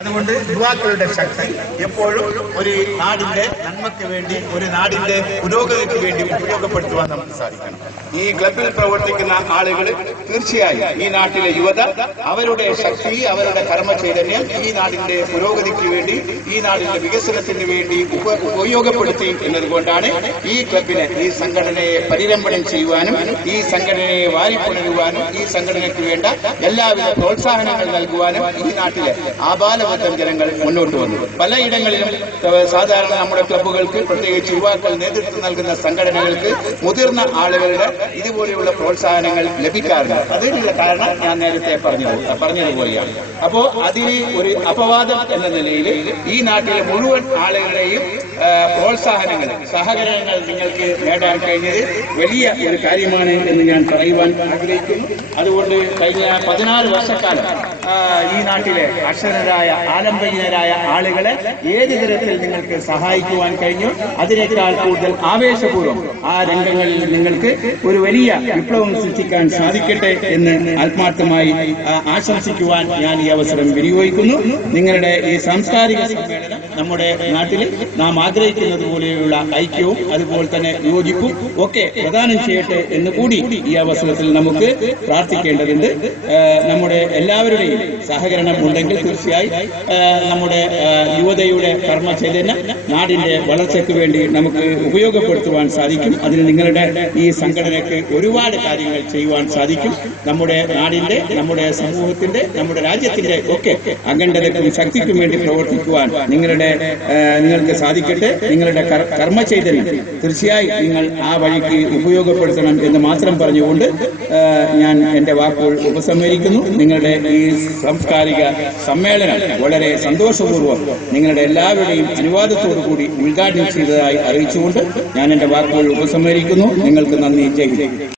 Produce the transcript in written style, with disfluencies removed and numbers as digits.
അതുകൊണ്ട് യുവാക്കളുടെ ശക്തി എപ്പോഴും ഒരു നാടിന്റെ നന്മയ്ക്ക് വേണ്ടി, ഒരു നാടിന്റെ പുരോഗതിക്ക് വേണ്ടി ഉപയോഗപ്പെടുത്തുവാൻ നമുക്ക് സാധിക്കണം. ഈ ക്ലബിൽ പ്രവർത്തിക്കുന്ന ആളുകൾ തീർച്ചയായും ഈ നാട്ടിലെ യുവത അവരുടെ ശക്തി, അവരുടെ കർമ്മചൈതന്യം ഈ നാടിന്റെ പുരോഗതിക്ക് വേണ്ടി, ഈ നാടിന്റെ വികസനത്തിന് വേണ്ടി ഉപയോഗപ്പെടുത്തി എന്നതുകൊണ്ടാണ് ഈ ക്ലബിനെ, ഈ സംഘടനയെ പരിരംഭണം ചെയ്യുവാനും, ഈ സംഘടനയെ വാരിപ്പുണരുവാനും, ഈ സംഘടനയ്ക്ക് വേണ്ട എല്ലാവിധ പ്രോത്സാഹനങ്ങൾ നൽകുവാനും ഈ നാട്ടിലെ ആബാലവൃദ്ധം ജനങ്ങൾ മുന്നോട്ട് വന്നു. പലയിടങ്ങളിലും സാധാരണ നമ്മുടെ ക്ലബ്ബുകൾക്ക്, പ്രത്യേകിച്ച് യുവാക്കൾ നേതൃത്വം നൽകുന്ന സംഘടനകൾക്ക് മുതിർന്ന ആളുകളുടെ ഇതുപോലെയുള്ള പ്രോത്സാഹനങ്ങൾ ലഭിക്കാറില്ല. അതിനുള്ള കാരണം ഞാൻ നേരത്തെ പറഞ്ഞതുപോലെയാണ്. അപ്പോ അതിന് ഒരു അപവാദം എന്ന നിലയിൽ ഈ നാട്ടിലെ മുഴുവൻ ആളുകളുടെയും പ്രോത്സാഹനങ്ങൾ, സഹകരണങ്ങൾ നിങ്ങൾക്ക് നേടാൻ കഴിഞ്ഞത് വലിയ ഒരു കാര്യമാണ് എന്ന് ഞാൻ പറയുവാൻ ആഗ്രഹിക്കുന്നു. അതുകൊണ്ട് കഴിഞ്ഞ 14 വർഷക്കാലം ഈ നാട്ടിലെ അക്ഷരരായ, ആലംബഹീനരായ ആളുകളെ ഏത് തരത്തിൽ നിങ്ങൾക്ക് സഹായിക്കുവാൻ കഴിഞ്ഞു, അതിനേക്കാൾ കൂടുതൽ ആവേശപൂർവ്വം ആ രംഗങ്ങളിൽ നിങ്ങൾക്ക് ഒരു വലിയ വിപ്ലവം സൃഷ്ടിക്കാൻ സാധിക്കട്ടെ എന്ന് ആത്മാർത്ഥമായി ആശംസിക്കുവാൻ ഞാൻ ഈ അവസരം വിനിയോഗിക്കുന്നു. നിങ്ങളുടെ ഈ സാംസ്കാരിക സമ്മേളനം നമ്മുടെ നാട്ടിൽ നാം ആഗ്രഹിക്കുന്നത് പോലെയുള്ള ഐക്യവും അതുപോലെ തന്നെ യോജിപ്പും ഒക്കെ പ്രദാനം ചെയ്യട്ടെ എന്ന് കൂടി ഈ അവസരത്തിൽ നമുക്ക് പ്രാർത്ഥിക്കേണ്ടതുണ്ട്. നമ്മുടെ എല്ലാവരുടെയും സഹകരണം ഉണ്ടെങ്കിൽ തീർച്ചയായും നമ്മുടെ യുവതയുടെ കർമ്മചൈതന്യം നാടിന്റെ വളർച്ചയ്ക്ക് വേണ്ടി നമുക്ക് ഉപയോഗപ്പെടുത്തുവാൻ സാധിക്കും. അതിന് നിങ്ങളുടെ ഈ സംഘടനയ്ക്ക് ഒരുപാട് കാര്യങ്ങൾ ചെയ്യുവാൻ സാധിക്കും. നമ്മുടെ നാടിന്റെ, നമ്മുടെ സമൂഹത്തിന്റെ, നമ്മുടെ രാജ്യത്തിന്റെ ഒക്കെ അഖണ്ഡതയ്ക്കും ശക്തിക്കും വേണ്ടി പ്രവർത്തിക്കുവാൻ നിങ്ങൾക്ക് സാധിക്കട്ടെ. നിങ്ങളുടെ കർമ്മചൈതന്യം തീർച്ചയായും നിങ്ങൾ ആ വഴിക്ക് ഉപയോഗപ്പെടുത്തണം എന്ന് മാത്രം പറഞ്ഞുകൊണ്ട് ഞാൻ എന്റെ വാക്കുകൾ ഉപസംഹരിക്കുന്നു. നിങ്ങളുടെ ഈ സാംസ്കാരിക സമ്മേളനം വളരെ സന്തോഷപൂർവ്വം നിങ്ങളുടെ എല്ലാവരുടെയും അനുവാദത്തോടു കൂടി ഉദ്ഘാടനം ചെയ്തതായി അറിയിച്ചുകൊണ്ട് ഞാൻ എന്റെ വാക്കുകൾ ഉപസംഹരിക്കുന്നു. നിങ്ങൾക്ക് നന്ദി. ജയ് ഹിന്ദ്.